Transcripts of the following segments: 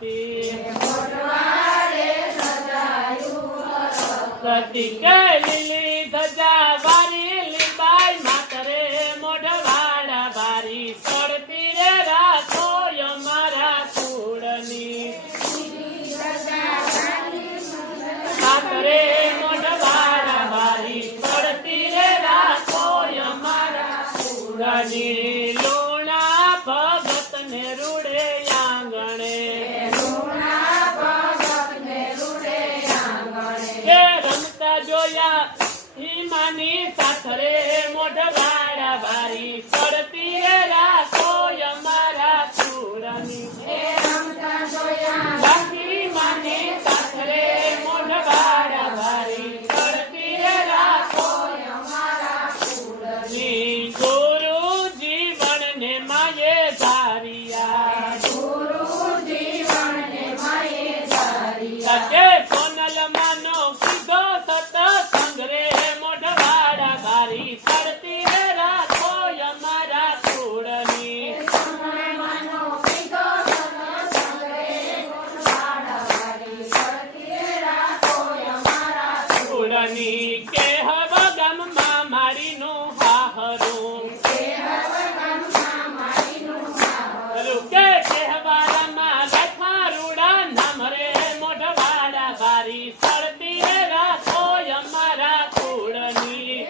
ભક્તિ પ્રતિકે લીલી ધજા વારી લીબાઈ માતરે મોઢવાડા વારી ચડતી રે રાખો અમારા કુળની માતરે મોઢવાડા વારી ચડતી રે રાખો અમારા કુળની લોણા ભગત ને રૂડે આંગણે જોયા હિમાની સાથરે મોઢવાડા વારી પડતી રે રાખો અમારા કુળની હિમાની સાથરે મોઢવાડા વારી પડતી રે રાખો અમારા કુળની ગુરુ જીવન ને માયે ધારિયા સચે સોનલ માનો કીધો સતસંગ રે મોઢવાડા વારી ચડતી રે રાખો અમારા કુળની કુળની કેહવ ગામમાં મારીનું હાહરું કે કહેવારામાં લખા રૂડા નામ રે મોઢવાડા વારી ચડતી રે રાખો અમારા કુળની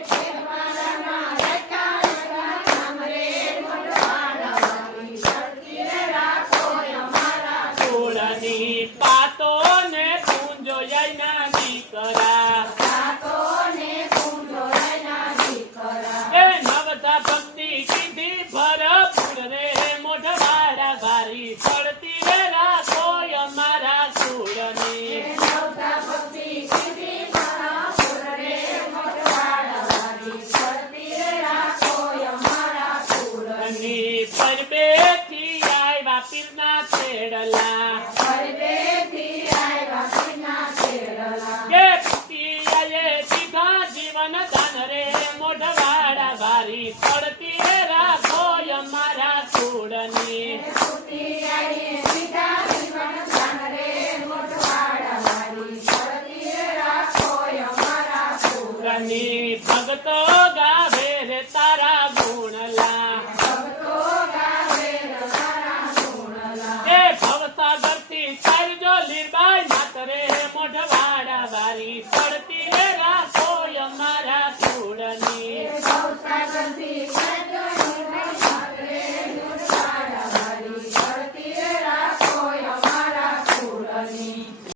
કુળની પાતો ને પૂંજો યના દીકરા એ નવતા ભક્તિ કીધી ભરપૂર રે મોઢવાડા વારી ચડતી રે રાખો અમારા કુળની પરબેથી આવ્યા પીરના છેડલા